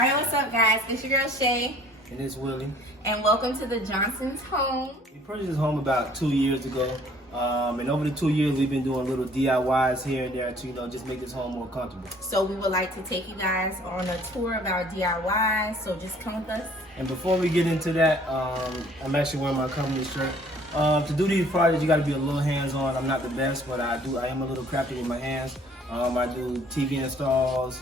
Alright, what's up guys? It's your girl Shay. And it's Willie. And welcome to the Johnson's home. We purchased this home about 2 years ago. And over the 2 years, we've been doing little DIYs here and there to, just make this home more comfortable. So we would like to take you guys on a tour of our DIYs. So just come with us. And before we get into that, I'm actually wearing my company shirt. To do these projects, you got to be a little hands-on. I'm not the best, but I am a little crafty with my hands. I do TV installs,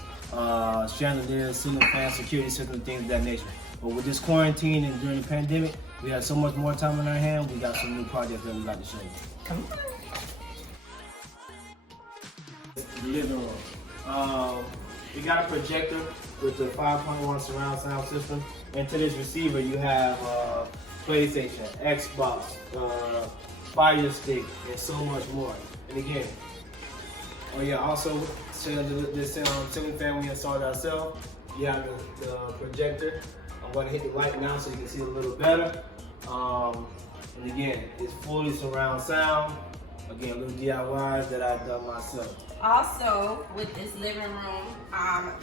chandeliers, ceiling fans, security systems, things of that nature. But with this quarantine and during the pandemic, we have so much more time on our hand. We got some new projects that we'd like to show you. Come on. The living room. We got a projector with the 5.1 surround sound system. And to this receiver, you have PlayStation, Xbox, Fire Stick, and so much more. And again, also this ceiling fan we installed ourselves. You have the projector. I'm going to hit the light now so you can see a little better. And again, it's fully surround sound. Again, little DIYs that I've done myself. Also, with this living room,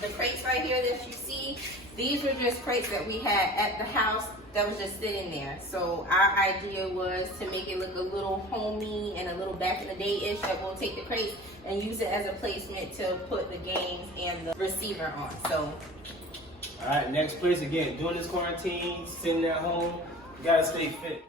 the crates right here that you see, these were just crates that we had at the house that was just sitting there. So our idea was to make it look a little homey and a little back in the day-ish, that we'll take the crates and use it as a placement to put the games and the receiver on. So. All right, next place, again, during this quarantine, sitting at home, you gotta stay fit.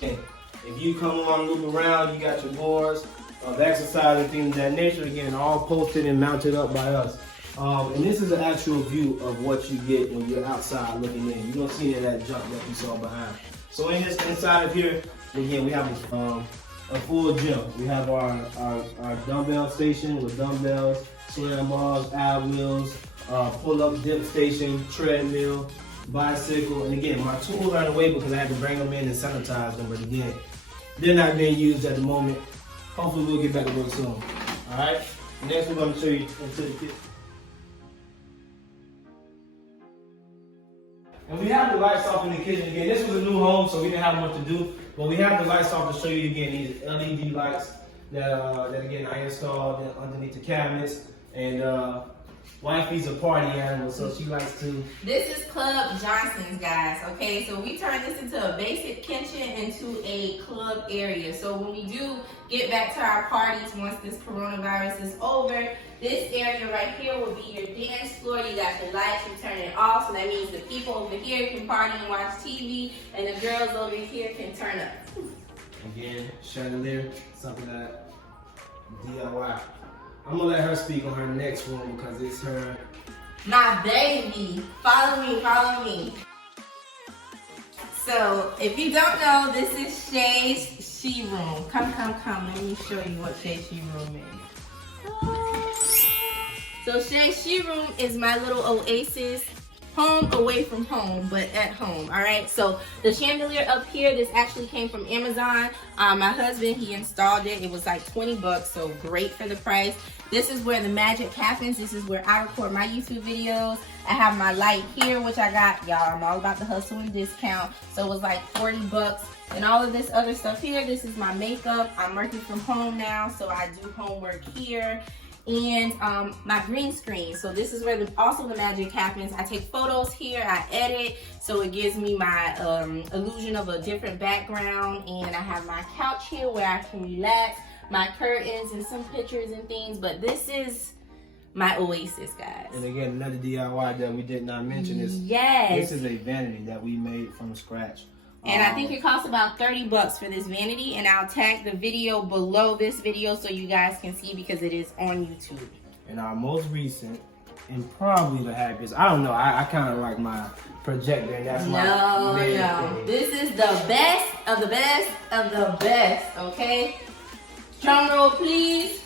If you come on, loop around, you got your boards of exercise and things of that nature, again, all posted and mounted up by us. And this is an actual view of what you get when you're outside looking in. You don't see any of that junk that you saw behind. So in this inside of here, again, we have a full gym. We have our dumbbell station with dumbbells, slam bars, ab wheels, pull-up dip station, treadmill, bicycle. And again, my tools are in the way because I had to bring them in and sanitize them. But again, they're not being used at the moment. Hopefully we'll get back to work soon. All right. Next, we're going to show you into the kitchen. And we have the lights off in the kitchen again. This was a new home, so we didn't have much to do. But we have the lights off to show you again these LED lights that again I installed underneath the cabinets. And wifey's a party animal, so she likes to. This is Club Johnson's, guys. Okay, so we turned this into a basic kitchen into a club area. So when we do get back to our parties once this coronavirus is over, this area right here will be your dance floor. You got your lights, you turn it off, so that means the people over here can party and watch TV, and the girls over here can turn up. Again, chandelier, something that DIY. I'm gonna let her speak on her next one because it's her. My baby. Follow me, follow me. So, if you don't know, this is Shay's She Room. Come. Let me show you what Shay's She Room is. So, Shay's She Room is my little oasis. Home away from home, but at home, all right? So the chandelier up here, this actually came from Amazon. My husband, he installed it. It was like 20 bucks, so great for the price. This is where the magic happens. This is where I record my YouTube videos. I have my light here, which I got, y'all, I'm all about the hustle and discount. So it was like 40 bucks. And all of this other stuff here, this is my makeup. I'm working from home now, so I do homework here. And my green screen. So this is where also the magic happens. I take photos here, I edit, so it gives me my illusion of a different background. And I have my couch here where I can relax, my curtains and some pictures and things. But this is my oasis, guys. And again, another DIY that we did not mention is this is a vanity that we made from scratch. And I think it costs about 30 bucks for this vanity, and I'll tag the video below this video so you guys can see because it is on YouTube. And our most recent, and probably the happiest, I don't know, I kind of like my projector, and that's No. This is the best of the best of the best, okay? Drum roll, please.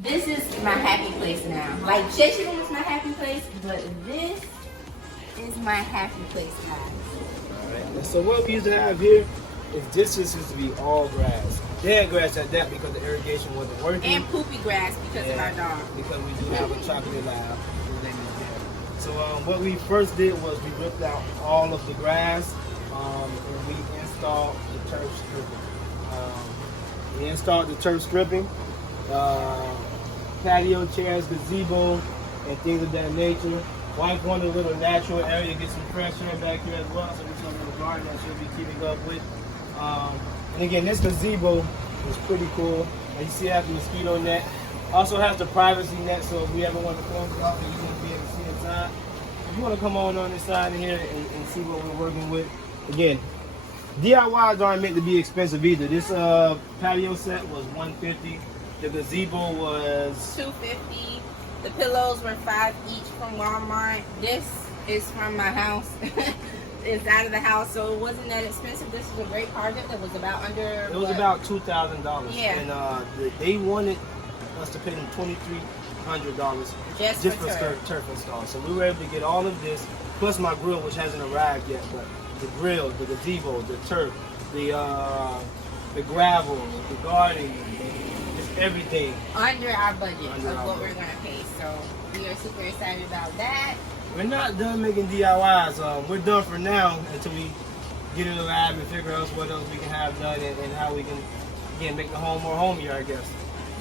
This is my happy place now. Like, Shay's Room is my happy place, but this is my happy place, guys. Alright, so what we used to have here is this used to be all grass. They had grass at that because the irrigation wasn't working. And poopy grass because of our dog. Because we do have a chocolate lab. So what we first did was we ripped out all of the grass and we install the turf stripping. We installed the turf stripping, patio chairs, gazebo, and things of that nature. Wife wanted a little natural area to get some fresh air back here as well, so there's some little garden that she'll be keeping up with. And again, this gazebo is pretty cool. And you see, it has the mosquito net. Also has the privacy net, so if we ever want to close it off, you won't be able to see inside. If you want to come on this side in here and see what we're working with, again, DIYs aren't meant to be expensive either. This patio set was $150. The gazebo was $250. The pillows were $5 each from Walmart. This is from my house. It's out of the house, so it wasn't that expensive. This is a great project that was about under. It was about $2,000. Yeah. And they wanted us to pay them $2,300 just for turf install. So we were able to get all of this, plus my grill, which hasn't arrived yet, but the grill, the gazebo, the turf, the gravel, the garden, just everything. Under our budget of what we're going to pay. So we are super excited about that. We're not done making DIYs. We're done for now until we get in the lab and figure out what else we can have done and how we can, again, make the home more homier, I guess.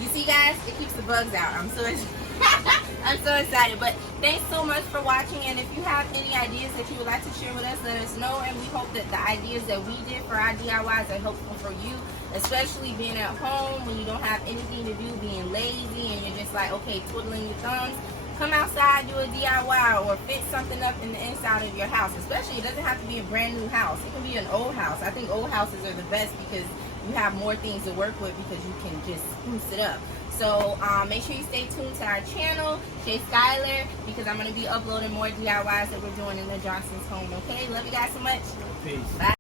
You see, guys, it keeps the bugs out. I'm so I'm so excited. But thanks so much for watching. And if you have any ideas that you would like to share with us, let us know. And we hope that the ideas that we did for our DIYs are helpful for you, especially being at home when you don't have anything to do, being lazy, and you're just like, okay, twiddling your thumbs. Come outside, do a DIY, or fit something up in the inside of your house. Especially, it doesn't have to be a brand new house. It can be an old house. I think old houses are the best because you have more things to work with because you can just spruce it up. So make sure you stay tuned to our channel, Shay Skyler, because I'm going to be uploading more DIYs that we're doing in the Johnson's home. Okay, love you guys so much. Peace. Bye.